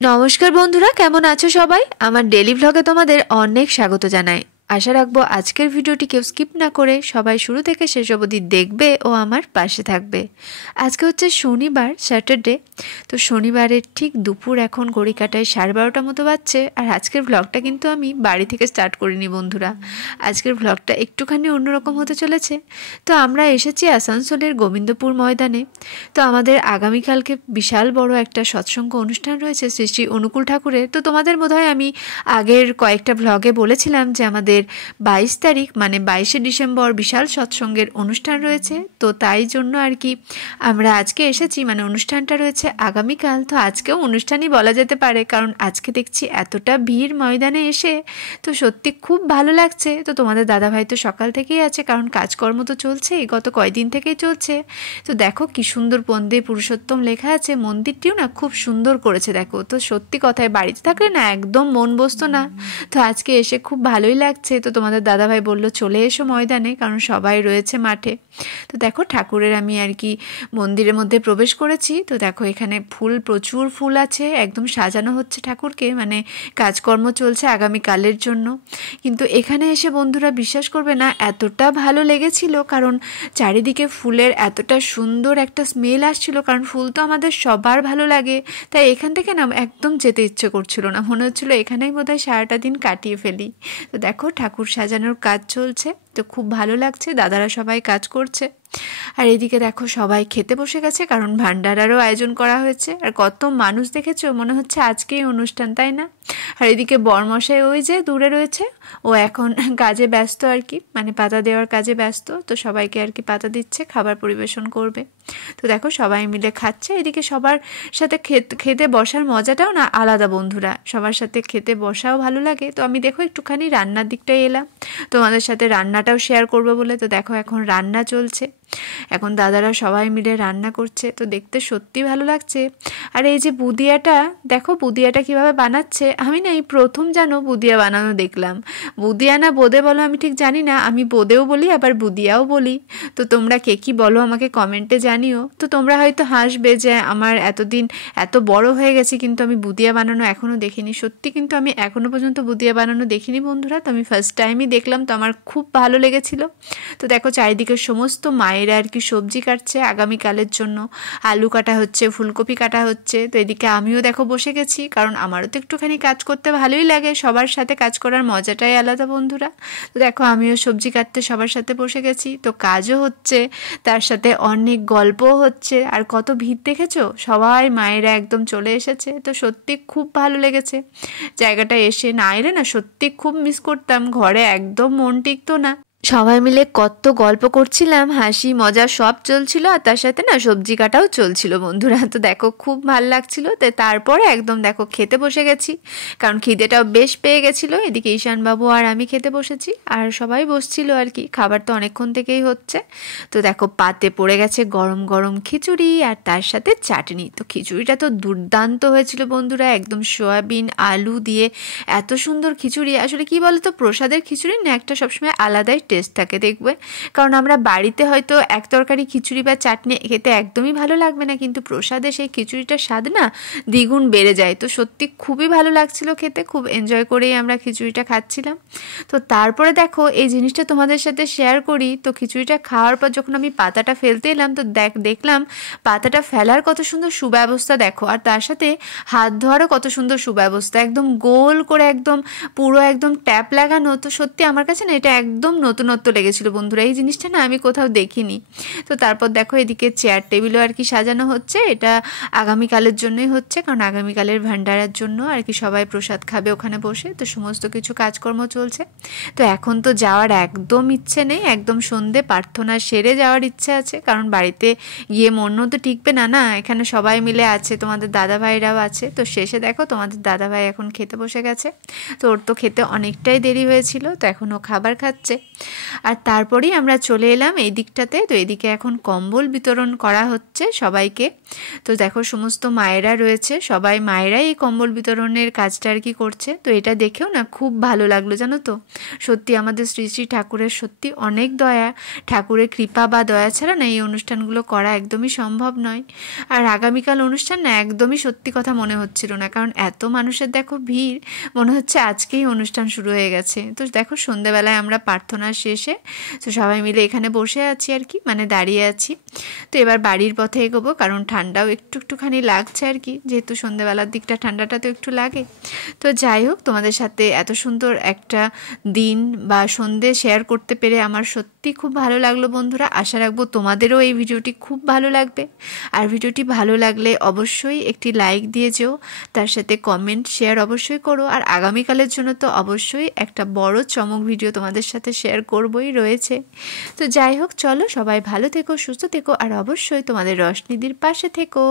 নমস্কার বন্ধুরা, কেমন আছো সবাই? আমার ডেলি ভ্লগে তোমাদের অনেক স্বাগত জানাই। আশা রাখবো আজকের ভিডিওটি কেউ স্কিপ না করে সবাই শুরু থেকে শেষ অবধি দেখবে ও আমার পাশে থাকবে। আজকে হচ্ছে শনিবার, স্যাটারডে। তো শনিবারের ঠিক দুপুর এখন ঘড়ি কাটায় 12:30 মতো বাজছে। আর আজকের ভ্লগটা কিন্তু আমি বাড়ি থেকে স্টার্ট করিনি বন্ধুরা। আজকের ভ্লগটা একটুখানি অন্যরকম হতে চলেছে। তো আমরা এসেছি আসানসোলের গোবিন্দপুর ময়দানে। তো আমাদের আগামীকালকে বিশাল বড় একটা সৎসঙ্গ অনুষ্ঠান রয়েছে শ্রী শ্রী অনুকূল ঠাকুরের। তো তোমাদের বোধহয় আমি আগের কয়েকটা ভ্লগে বলেছিলাম যে আমাদের 22 তারিখ মানে 22শে ডিসেম্বর বিশাল সৎসঙ্গের অনুষ্ঠান রয়েছে। তো তাই জন্য আর কি আমরা আজকে এসেছি, মানে অনুষ্ঠানটা রয়েছে আগামীকাল। তো আজকেও অনুষ্ঠানই বলা যেতে পারে, কারণ আজকে দেখছি এতটা ভিড় ময়দানে এসে। তো সত্যি খুব ভালো লাগছে। তো তোমাদের দাদাভাই তো সকাল থেকেই আছে, কারণ কাজকর্ম তো চলছেই, গত কয়দিন থেকেই চলছে। তো দেখো কি সুন্দর বন্দে পুরুষোত্তম লেখা আছে, মন্দিরটিও না খুব সুন্দর করেছে দেখো। তো সত্যি কথায় বাড়িতে থাকলে না একদম মন বসতো না। তো আজকে এসে খুব ভালোই লাগছে। তো তোমাদের দাদাভাই বললো চলে এসো ময়দানে, কারণ সবাই রয়েছে মাঠে। তো দেখো ঠাকুরের আমি আর কি মন্দিরের মধ্যে প্রবেশ করেছি। তো দেখো এখানে ফুল, প্রচুর ফুল আছে, একদম সাজানো হচ্ছে ঠাকুরকে, মানে কাজকর্ম চলছে আগামীকালের জন্য। কিন্তু এখানে এসে বন্ধুরা বিশ্বাস করবে না, এতটা ভালো লেগেছিল, কারণ চারিদিকে ফুলের এতটা সুন্দর একটা স্মেল আসছিল। কারণ ফুল তো আমাদের সবার ভালো লাগে, তাই এখান থেকে না একদম যেতে ইচ্ছে করছিল না, মনে হচ্ছিলো এখানেই বোধহয় সারাটা দিন কাটিয়ে ফেলি। তো দেখো ঠাকুর সাজানোর কাজ চলছে, তো খুব ভালো লাগছে, দাদারা সবাই কাজ করছে। আর এদিকে দেখো সবাই খেতে বসে গেছে, কারণ ভান্ডারারও আয়োজন করা হয়েছে। আর কত মানুষ দেখেছো, মনে হচ্ছে আজকেই অনুষ্ঠান, তাই না? আর এদিকে বরমশাই ওই যে দূরে রয়েছে, ও এখন কাজে ব্যস্ত আর কি, মানে পাতা দেওয়ার কাজে ব্যস্ত। তো সবাইকে আর কি পাতা দিচ্ছে, খাবার পরিবেশন করবে। তো দেখো সবাই মিলে খাচ্ছে। এদিকে সবার সাথে খেতে বসার মজাটাও না আলাদা বন্ধুরা, সবার সাথে খেতে বসাও ভালো লাগে। তো আমি দেখো একটুখানি রান্নার দিকটাই এলাম তোমাদের সাথে, রান্নাটাও শেয়ার করবো বলে। তো দেখো এখন রান্না চলছে, এখন দাদারা সবাই মিলে রান্না করছে। তো দেখতে সত্যি ভালো লাগছে। আর এই যে বুদিয়াটা দেখো, বুদিয়াটা কিভাবে বানাচ্ছে, আমি না এই প্রথম জানো বুদিয়া বানানো দেখলাম। বুদিয়া না বোদে বলো আমি ঠিক জানি না, আমি বোদেও বলি আবার বুদিয়াও বলি। তো তোমরা কে কি বলো আমাকে কমেন্টে জানিও। তো তোমরা হয়তো হাসবে যে আমার এতদিন এত বড় হয়ে গেছে কিন্তু আমি বুদিয়া বানানো এখনও দেখিনি। সত্যি কিন্তু আমি এখনও পর্যন্ত বুদিয়া বানানো দেখিনি বন্ধুরা। তো আমি ফার্স্ট টাইমই দেখলাম, তো আমার খুব ভালো লেগেছিল। তো দেখো চারিদিকে সমস্ত মায়েরা আর কি সবজি কাটছে আগামীকালের জন্য, আলু কাটা হচ্ছে, ফুলকপি কাটা হচ্ছে। তো এদিকে আমিও দেখো বসে গেছি, কারণ আমারও তো একটুখানি কাজ করতে ভালোই লাগে, সবার সাথে কাজ করার মজাটাই আলাদা বন্ধুরা। তো দেখো আমিও সবজি কাটতে সবার সাথে বসে গেছি। তো কাজও হচ্ছে, তার সাথে অনেক গল্পও হচ্ছে। আর কত ভিড় দেখেছো, সবাই মায়েরা একদম চলে এসেছে। তো সত্যি খুব ভালো লেগেছে জায়গাটা এসে। না এলে না সত্যি খুব মিস করতাম, ঘরে একদম মন টিকতো না। সবাই মিলে কত গল্প করছিলাম, হাসি মজা সব চলছিল, আর তার সাথে না সবজি কাটাও চলছিল বন্ধুরা। তো দেখো খুব ভাল লাগছিল। তো তারপরে একদম দেখো খেতে বসে গেছি, কারণ খিদেটাও বেশ পেয়ে গেছিলো। এদিকে ঈশানবাবু আর আমি খেতে বসেছি, আর সবাই বসছিল আর কি, খাবার তো অনেকক্ষণ থেকেই হচ্ছে। তো দেখো পাতে পড়ে গেছে গরম গরম খিচুড়ি, আর তার সাথে চাটনি। তো খিচুড়িটা তো দুর্দান্ত হয়েছিল বন্ধুরা, একদম সয়াবিন আলু দিয়ে এত সুন্দর খিচুড়ি। আসলে কি বলতো, প্রসাদের খিচুড়ি না একটা সবসময় আলাদাই টেস্ট থাকে দেখবে। কারণ আমরা বাড়িতে হয়তো এক তরকারি খিচুড়ি বা চাটনি খেতে একদমই ভালো লাগবে না, কিন্তু প্রসাদে সেই খিচুড়িটার স্বাদ না দ্বিগুণ বেড়ে যায়। তো সত্যি খুবই ভালো লাগছিল খেতে, খুব এনজয় করেই আমরা খিচুড়িটা খাচ্ছিলাম। তো তারপরে দেখো এই জিনিসটা তোমাদের সাথে শেয়ার করি। তো খিচুড়িটা খাওয়ার পর যখন আমি পাতাটা ফেলতে এলাম, তো দেখলাম পাতাটা ফেলার কত সুন্দর সুব্যবস্থা দেখো, আর তার সাথে হাত ধোয়ারও কত সুন্দর সুব্যবস্থা, একদম গোল করে একদম পুরো একদম ট্যাপ লাগানো। তো সত্যি আমার কাছে না এটা একদম নতুনত্ব লেগেছিল বন্ধুরা, এই জিনিসটা না আমি কোথাও দেখিনি। তো তারপর দেখো এদিকে চেয়ার টেবিলও আর কি সাজানো হচ্ছে, এটা আগামীকালের জন্যই হচ্ছে, কারণ আগামীকালের ভান্ডারার জন্য আর কি সবাই প্রসাদ খাবে ওখানে বসে। তো সমস্ত কিছু কাজকর্ম চলছে। তো এখন তো যাওয়ার একদম ইচ্ছে নেই, একদম সন্ধে প্রার্থনা সেরে যাওয়ার ইচ্ছে আছে, কারণ বাড়িতে গিয়ে মনও তো টিকবে না, না এখানে সবাই মিলে আছে, তোমাদের দাদাভাইরাও আছে। তো শেষে দেখো তোমাদের দাদাভাই এখন খেতে বসে গেছে। তো ওর তো খেতে অনেকটাই দেরি হয়েছিল, তো এখন ও খাবার খাচ্ছে। আর তারপরেই আমরা চলে এলাম এই দিকটাতে। তো এদিকে এখন কম্বল বিতরণ করা হচ্ছে সবাইকে। তো দেখো সমস্ত মায়েরা রয়েছে, সবাই মায়েরাই এই কম্বল বিতরণের কাজটা আর কি করছে। তো এটা দেখেও না খুব ভালো লাগলো জানো তো। সত্যি আমাদের শ্রী শ্রী ঠাকুরের সত্যি অনেক দয়া, ঠাকুরের কৃপা বা দয়া ছাড়া না এই অনুষ্ঠানগুলো করা একদমই সম্ভব নয়। আর আগামীকাল অনুষ্ঠান না একদমই সত্যি কথা মনে হচ্ছিল না, কারণ এত মানুষের দেখো ভিড়, মনে হচ্ছে আজকেই অনুষ্ঠান শুরু হয়ে গেছে। তো দেখো সন্ধেবেলায় আমরা প্রার্থনা শেষে তো সবাই মিলে এখানে বসে আছি আর কি, মানে দাঁড়িয়ে আছি। তো এবার বাড়ির পথে এগোবো, কারণ ঠান্ডাও একটুখানি লাগছে আর কি, যেহেতু সন্ধেবেলার দিকটা ঠান্ডাটা তো একটু লাগে। তো যাই হোক, তোমাদের সাথে এত সুন্দর একটা দিন বা সন্ধে শেয়ার করতে পেরে আমার সত্যি খুব ভালো লাগলো বন্ধুরা। আশা রাখবো তোমাদেরও এই ভিডিওটি খুব ভালো লাগবে। আর ভিডিওটি ভালো লাগলে অবশ্যই একটি লাইক দিয়ে যেও, তার সাথে কমেন্ট শেয়ার অবশ্যই করো। আর আগামীকালের জন্য তো অবশ্যই একটা বড় চমক ভিডিও তোমাদের সাথে শেয়ার করবই রয়েছে। তো যাই হোক, চলো সবাই ভালো থেকো, সুস্থ থেকো, আর অবশ্যই তোমাদের রশনিদির পাশে থেকো।